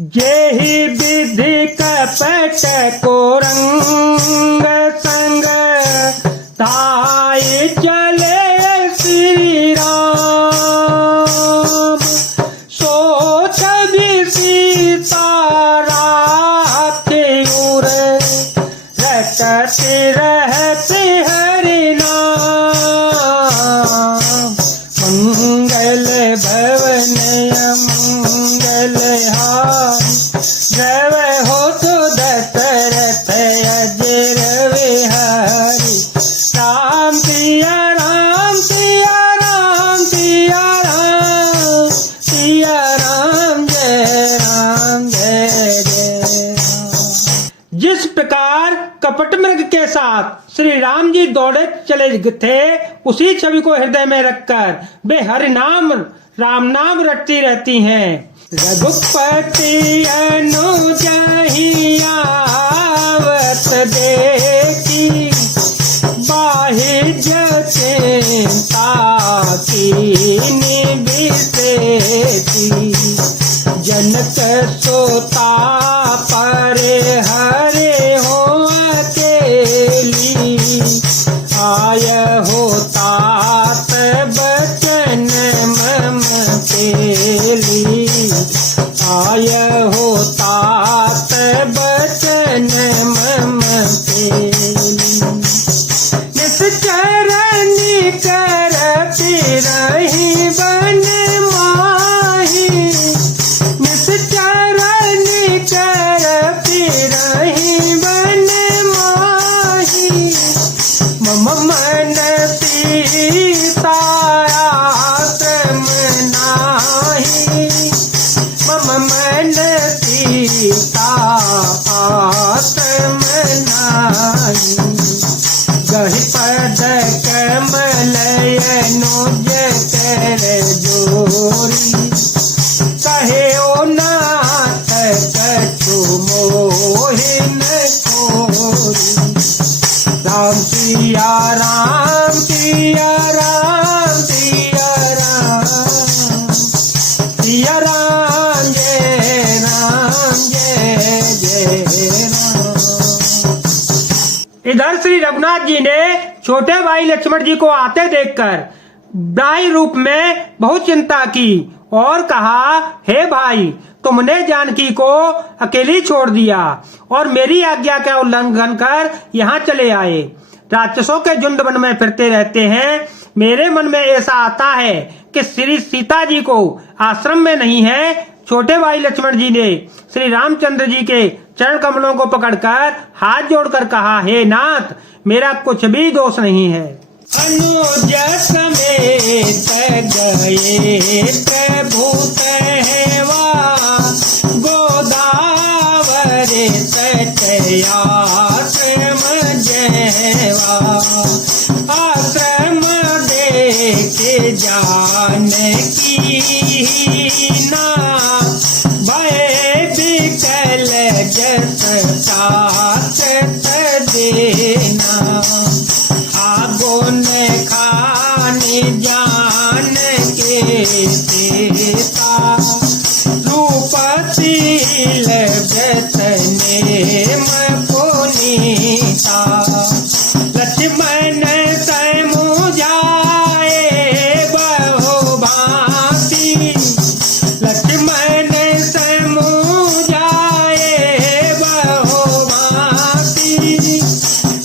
जेहि विधि कपट को रंग संग ताई चले श्री राम। सोच भी सीता राखे उर रटते रहते हरि नाम। मंगल भवन मंगल हारी जय हो तो दशरथ अजर विहारी। राम सिया राम सिया राम सिया राम सिया राम जय जय राम। जिस प्रकार कपट मृग के साथ श्री राम जी दौड़े चले थे, उसी छवि को हृदय में रखकर वे हरि नाम राम नाम रटती रहती हैं। रघुपति अनुजहि आवत देखी बाहि चिंता कीनि बिसेती। जनक सोता परे हरे हो अकेली आय होता बचन मम पेली। आय होता बचन मम पेली। निश्चरणी कर फिरहि बन माही। निश्चरणी कर फिरहि बन माही। मम मन सीतायात्रम नाही। मम मन सीता आत्म नाही। गहि पद कमल अनुज कर जोरी। कहे ओ नाथ कछु मोहिन खोरी। राम सिया राम सिया राम सिया राम सिया राम जय राम। इधर श्री रघुनाथ जी ने छोटे भाई लक्ष्मण जी को आते देखकर भाई रूप में बहुत चिंता की और कहा, हे भाई, तुमने जानकी को अकेली छोड़ दिया और मेरी आज्ञा का उल्लंघन कर यहाँ चले आए। राक्षसों के झुंड वन में फिरते रहते हैं। मेरे मन में ऐसा आता है कि श्री सीता जी को आश्रम में नहीं है। छोटे भाई लक्ष्मण जी ने श्री रामचंद्र जी के चरण कमलों को पकड़कर हाथ जोड़कर कहा, हे नाथ, मेरा कुछ भी दोष नहीं है। अनुज समेत गए प्रभुत हेवा गोदावरी तटयाश्रम जयवा। आश्रम देखे जानकी ना भय विकल जस साथ देना। आगुन खानी जान के देता रूपशील जतने पुनीता। लक्ष्मण समुझाए बहु भांति। लक्ष्मण समुझाए बहु भांति।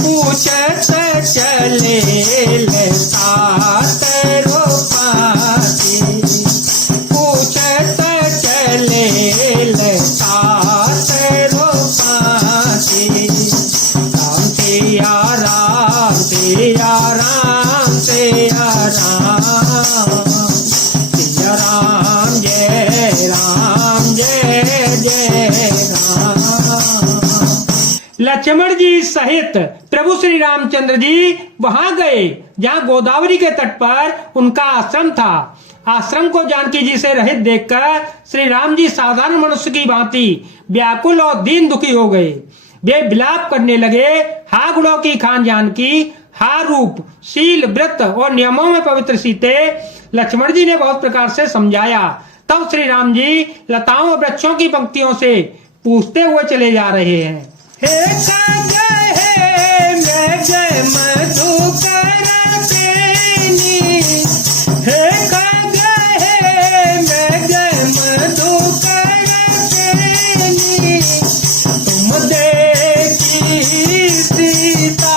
पूछत चले सात रूपाती। पूछत चले सात रूपाती। राम सिया राम सिया राम सिया राम सिया राम जय जय राम। लक्ष्मण जी सहित प्रभु श्री रामचंद्र जी वहां गए जहां गोदावरी के तट पर उनका आश्रम था। आश्रम को जानकी जी से रहित देखकर श्री राम जी साधारण मनुष्य की भांति व्याकुल और दीन दुखी हो गए। वे विलाप करने लगे, हा गुणों की खान जानकी, हा रूप शील व्रत और नियमों में पवित्र सीते। लक्ष्मण जी ने बहुत प्रकार से समझाया, तब श्री राम जी लताओं और वृक्षों की पंक्तियों से पूछते हुए चले जा रहे हैं। हे मेघ मधुकर तेनी, हे मेघ मधुकर तेनी, तुम देखी सीता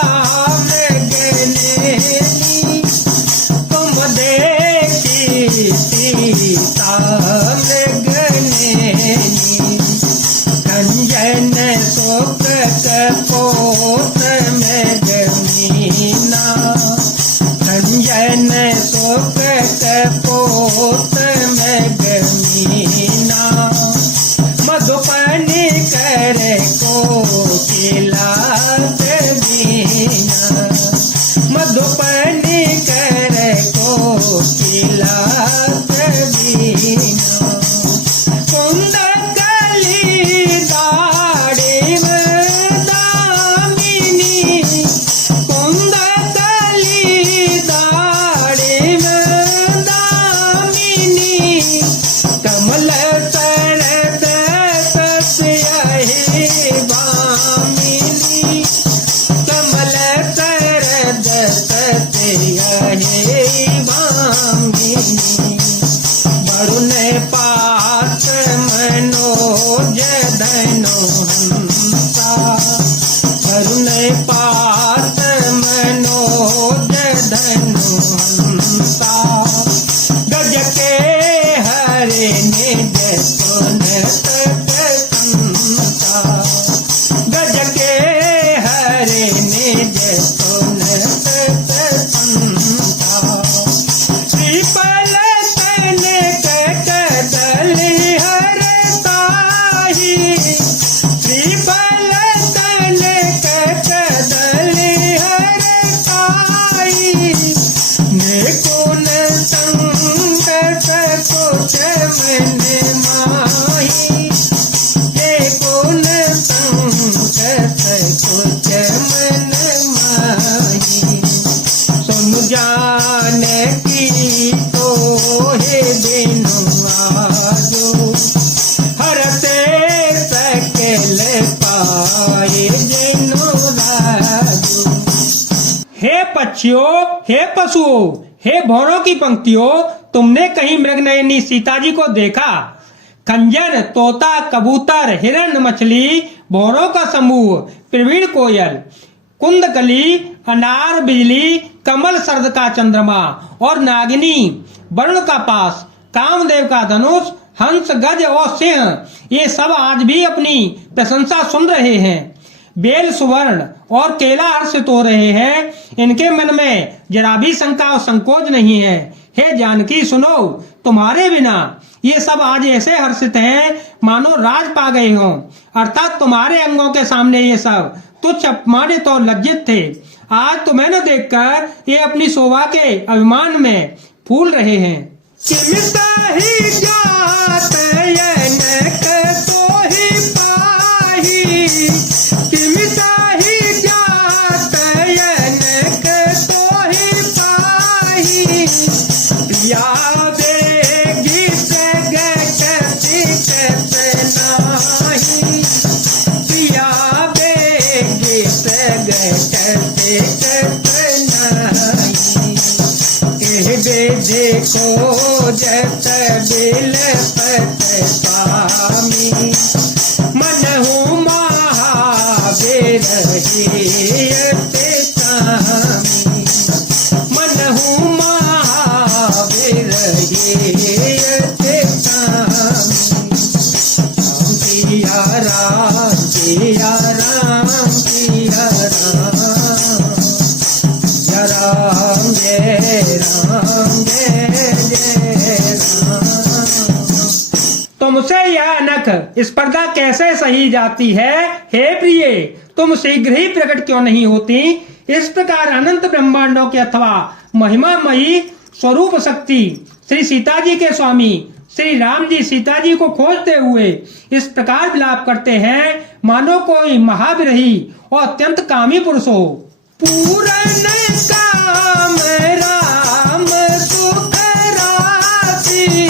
मृगनेनी, तुम देखी सीता मृगनेनी, कंजन शोक कपोत में जमीना, कंजन शोक कपोत में जमीना, मधुपनी करे कोकिला बीना, मधुपनी करे कोकिला बीना, कुंद कली दाड़ी दामिनी, कुंद कली दाड़ी दामिनी, कमल शरद सस्यहि भामिनी, कमल शरद सस्यहि भामिनी, वरुण पात मनोज धनो हंसा, वरुण पात मनोज धनो हंसा, गज के हरे निज सुनत प्रशंसा, गज के हरे निज सुनत प्रशंसा, श्रीफल तन कदली हर ताही, श्रीफल तन कदली हर ताही, निकुन संगत कुछ मन माही, निकुन संगत कुछ मन माही, सुन जान की तो हे बिनु आजो, हरते सकल पाए जिनु राजो। हे पक्षियों, हे पशुओं, हे भौरों की पंक्तियों, तुमने कहीं मृगनयनी सीता जी को देखा? खंजर, तोता, कबूतर, हिरण, मछली, भौरों का समूह, प्रवीण कोयल, कुंदकली, अनार, बिजली, कमल शरद का चंद्रमा और नागिनी, वरुण का पास, कामदेव का धनुष, हंस, गज और सिंह, ये सब आज भी अपनी प्रशंसा सुन रहे हैं। बेल सुवर्ण और केला हर्षित हो रहे हैं, इनके मन में जरा भी शंका और संकोच नहीं है। हे जानकी सुनो, तुम्हारे बिना ये सब आज ऐसे हर्षित हैं मानो राज पा गए हों, अर्थात तुम्हारे अंगों के सामने ये सब तुच्छ, अपमानित और लज्जित थे। आज तुम्हें न देखकर ये अपनी शोभा के अभिमान में फूल रहे हैं। चिमटा ही जात यनक तो ही पाही, चिमटा ही जात यनक तो ही पाही, पिया बेगी सगति कतनाही, पिया बेगी सगति कतनाही, बेजे को जत बिलपत स्वामी, मनहु महावीर हियत स्वामी, मनहु महावीर हियत स्वामी, पिया राम पिया राम पिया राम, राम जय राम जय जय राम। तुमसे यह अनख स्पर्धा कैसे सही जाती है? हे प्रिय, तुम शीघ्र ही प्रकट क्यों नहीं होती? इस प्रकार अनंत ब्रह्मांडों के अथवा महिमामयी स्वरूप शक्ति श्री सीता जी के स्वामी श्री राम जी सीता जी को खोजते हुए इस प्रकार विलाप करते हैं मानो कोई महाविरही और अत्यंत कामी पुरुष हो। पूरन काम राम सुख राशि,